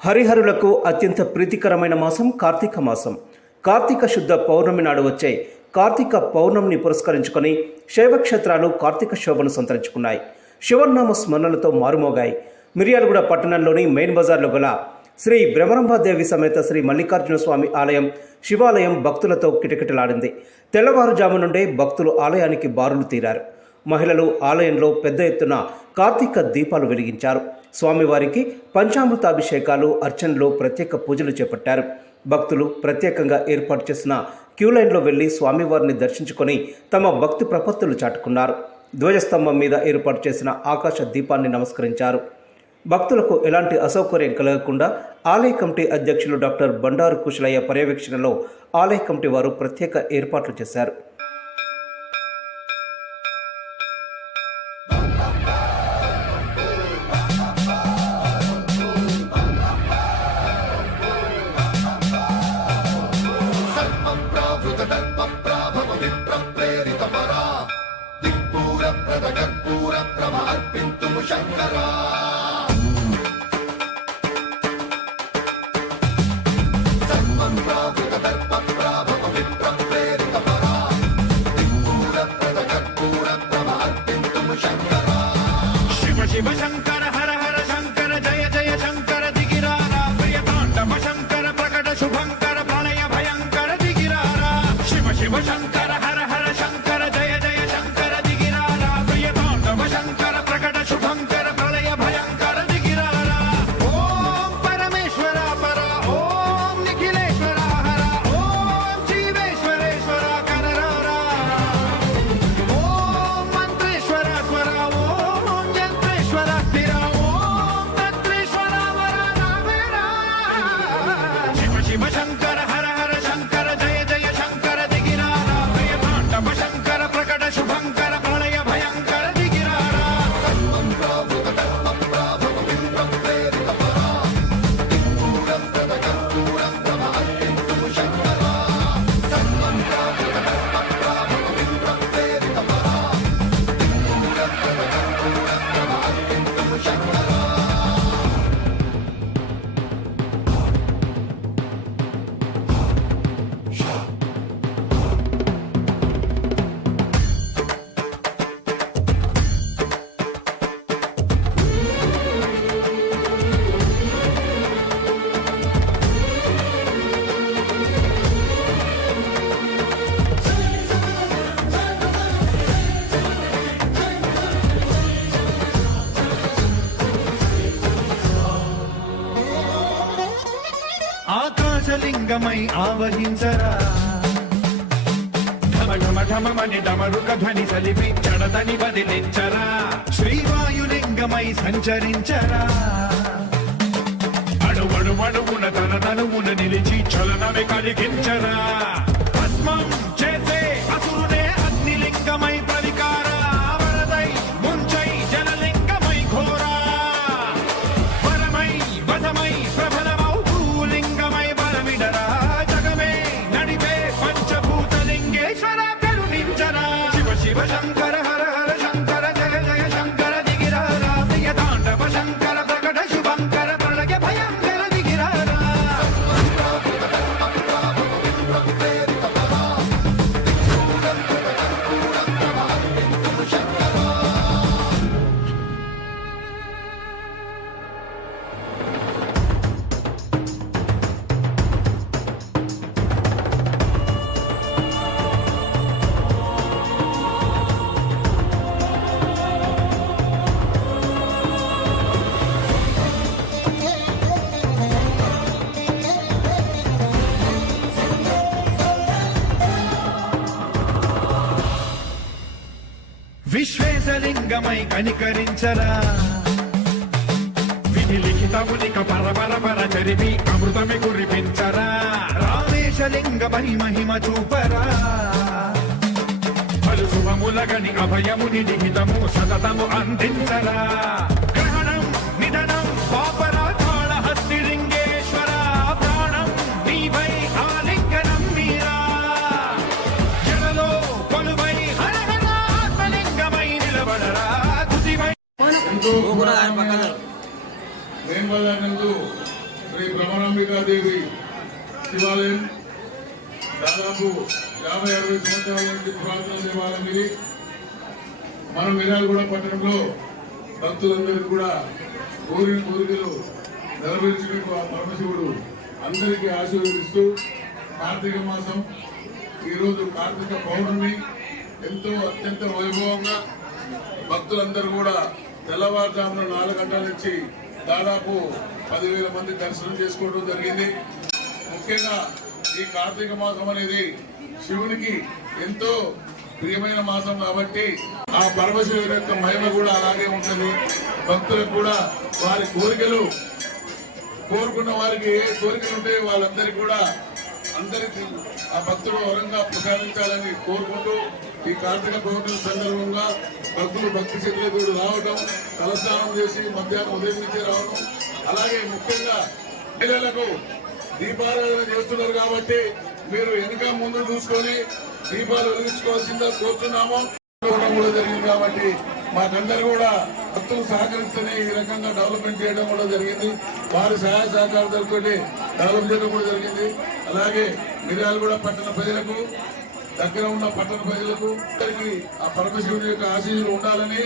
హరిహరులకు అత్యంత ప్రీతికరమైన మాసం కార్తీక మాసం. కార్తీక శుద్ధ పౌర్ణమి నాడు వచ్చే కార్తీక పౌర్ణమిని పురస్కరించుకొని శైవక్షేత్రాలు కార్తీక శోభను సంతరించుకున్నాయి. శివనామ స్మరణలతో మారుమోగాయి. మిర్యాలగూడ పట్టణంలోని మెయిన్ బజార్లో గల శ్రీ భ్రమరాంబాదేవి సమేత శ్రీ మల్లికార్జున స్వామి ఆలయం శివాలయం భక్తులతో కిటకిటలాడింది. తెల్లవారుజాము నుండే భక్తులు ఆలయానికి బారులు తీరారు. మహిళలు ఆలయంలో పెద్ద ఎత్తున కార్తీక దీపాలు వెలిగించారు. స్వామివారికి పంచామృతాభిషేకాలు, అర్చనలు, ప్రత్యేక పూజలు చేపట్టారు. భక్తులు ప్రత్యేకంగా ఏర్పాటు చేసిన క్యూలైన్లో వెళ్లి స్వామివారిని దర్శించుకొని తమ భక్తి ప్రపత్తులు చాటుకున్నారు. ధ్వజస్తంభం మీద ఏర్పాటు చేసిన ఆకాశ దీపాన్ని నమస్కరించారు. భక్తులకు ఎలాంటి అసౌకర్యం కలగకుండా ఆలయ కమిటీ అధ్యక్షులు డాక్టర్ బండారు కుశలయ్య పర్యవేక్షణలో ఆలయ కమిటీ వారు ప్రత్యేక ఏర్పాట్లు చేశారు. शिव शंकर हर हर शंकर जय जय शंकर दिगिरारा प्रियतांडव शंकर प्रकट शुभंकर प्रणय भयंकर दिगिरारा शिव शिव शंकर हर हर शंकर जय जय शंकर दिगिरारा प्रियतांडव शंकर प्रकट शुभंकर प्रणय भयंकर दिगिरारा ओम परमेश्वरा परा ओम निखिलेश्वरा हरा ओम जीवेश्वरेश्वरा कररारा ओम मंत्रेश्वरा स्वरा शिव शंकर हर हर शंकर जय जय शंकर दिगिरारा प्रियतांडव शंकर प्रकट शुभंकर प्रणय भयंकर दिगिरारा ఆకాశలింగమై ఆవహించరా ఢమ ఢమ ఢమమని డమరుక ధ్వని సలిపి చడతని వదిలించరా శ్రీవాయులింగమై సంచరించరా అణువణువున తన తనువున నిలిచి చలనమే కలిగించరా భస్మం చేసే అసురునే అగ్నిలింగమై ప్రవికారా వరదై ముంచై జలలింగమై ఘోరా వరమై వధమై ప్రబలమౌ భూలింగమై బలమిడరా జగమే నడిపే పంచభూతలింగేశ్వర కరుణించరా శివ శివ శంకర హర హర శంకర జయ జయ శంకర దిగిరారా ప్రియతాండవ శంకర ప్రకట శుభంకర ప్రళయ భయంకర దిగిరారా విశ్వేశలింగమై కనికరించరా విధి లిఖితమునిక పరపర పర చరిమి అమృతమి కురిపించరా రామేశలింగమై మహిమ చూపరా పలు శుభములగని అభయముని లిఖితము సతతము అందించరా గ్రహణం నిధనం పాపరా కాళహస్తి లింగేశ్వర ప్రాణం నీవై ఆలింగనం మీరా జనలో కొలువై హర హర ఆత్మలింగమై నిలబడరా తుదివై మెయిన్ బజార్ నందు దేవాలయానికి పురాతన దేవాలయం ఇది. మన మిర్యాలగూడ పట్టణంలో భక్తులందరికీ కూడా కోరిన కోరికలు నెరవేర్చుటకు ఆ పరమశివుడు అందరికీ ఆశీర్వదిస్తూ కార్తీక మాసం ఈరోజు కార్తీక పౌర్ణమి ఎంతో అత్యంత వైభవంగా భక్తులందరూ కూడా తెల్లవారుజామున 4 గంటల నుంచి దాదాపు 10,000 మంది దర్శనం చేసుకోవడం జరిగింది. ముఖ్యంగా ఈ కార్తీక మాసం అనేది శివునికి ఎంతో ప్రియమైన మాసం కాబట్టి ఆ పరమశివుని యొక్క మహిమ కూడా అలాగే ఉంటుంది. భక్తులకు కూడా వారి కోరికలు కోరుకున్న వారికి ఏ కోరికలు ఉంటే వాళ్ళందరికీ కూడా అందరికీ ఆ భక్తులు వరంగా ప్రసాదించాలని కోరుకుంటూ ఈ కార్తీక పౌర్ణమి సందర్భంగా భక్తులు భక్తి శక్తులతో రావడం, తలస్నానం చేసి మధ్యాహ్నం ఉదయం నుంచి రావడం, అలాగే ముఖ్యంగా మహిళలకు దీపారాధన చేస్తున్నారు కాబట్టి మీరు వెనుక ముందు చూసుకొని దీపాలు వెలిగించుకోవాల్సిందిగా కోరుతున్నాము. కూడా జరిగింది కాబట్టి మాకందరూ కూడా భక్తులు సహకరిస్తేనే ఈ రకంగా డెవలప్మెంట్ చేయడం కూడా జరిగింది. వారి సహాయ సహకారాలతో డెవలప్ చేయడం కూడా జరిగింది. అలాగే మిర్యాలగూడ పట్టణ ప్రజలకు, దగ్గర ఉన్న పట్టణ ప్రజలకు అందరికీ ఆ పరమశివుని యొక్క ఆశీస్సులు ఉండాలని